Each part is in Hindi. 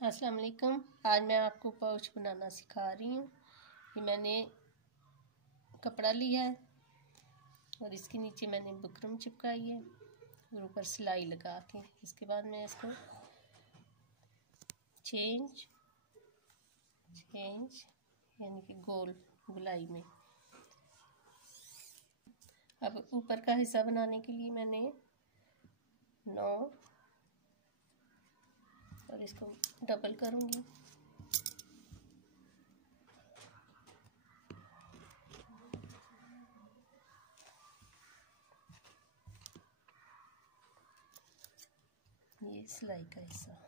अस्सलाम वालेकुम। आज मैं आपको पाउच बनाना सिखा रही हूँ। ये मैंने कपड़ा लिया है और इसके नीचे मैंने बुकरम चिपकाई है और ऊपर सिलाई लगा के इसके बाद मैं इसको चेंज यानी कि गुलाई में। अब ऊपर का हिस्सा बनाने के लिए मैंने 9 और इसको डबल करूँगी। ये सिलाई का हिस्सा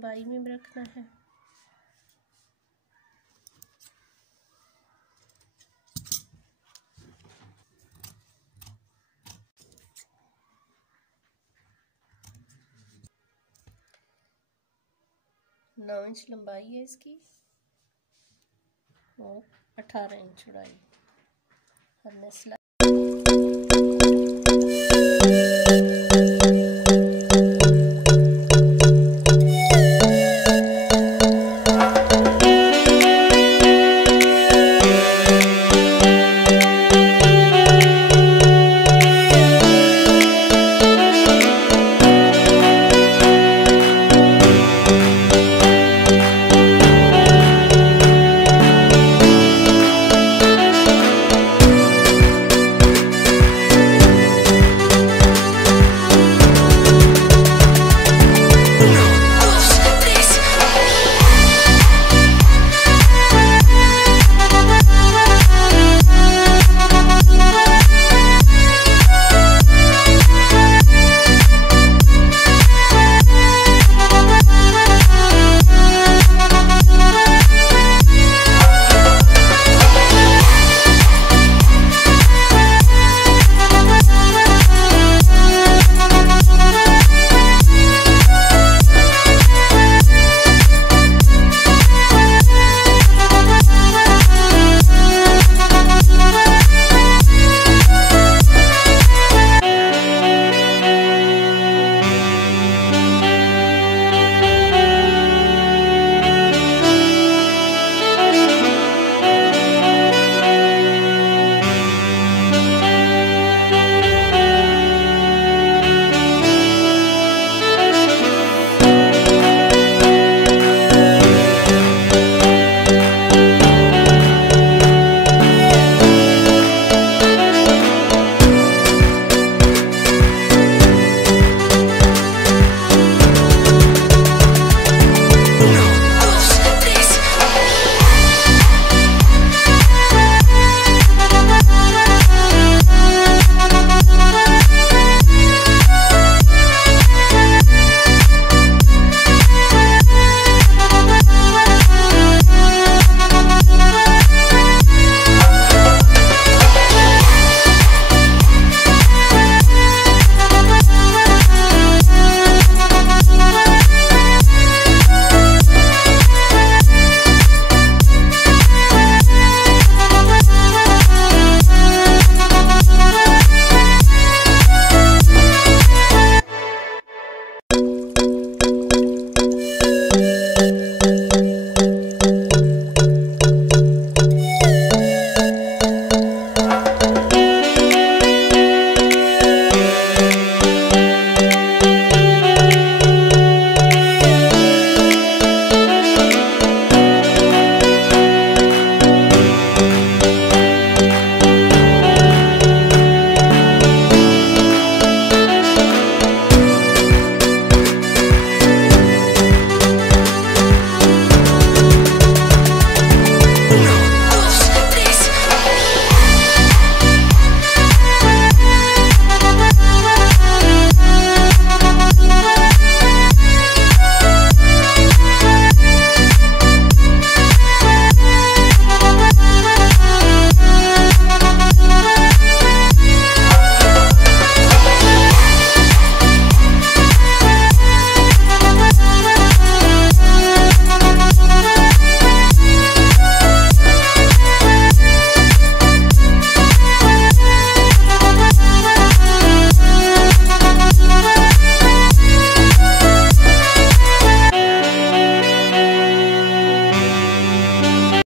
बाई में रखना है। नौ इंच लंबाई है इसकी और 18 इंच चौड़ाई। अब मैं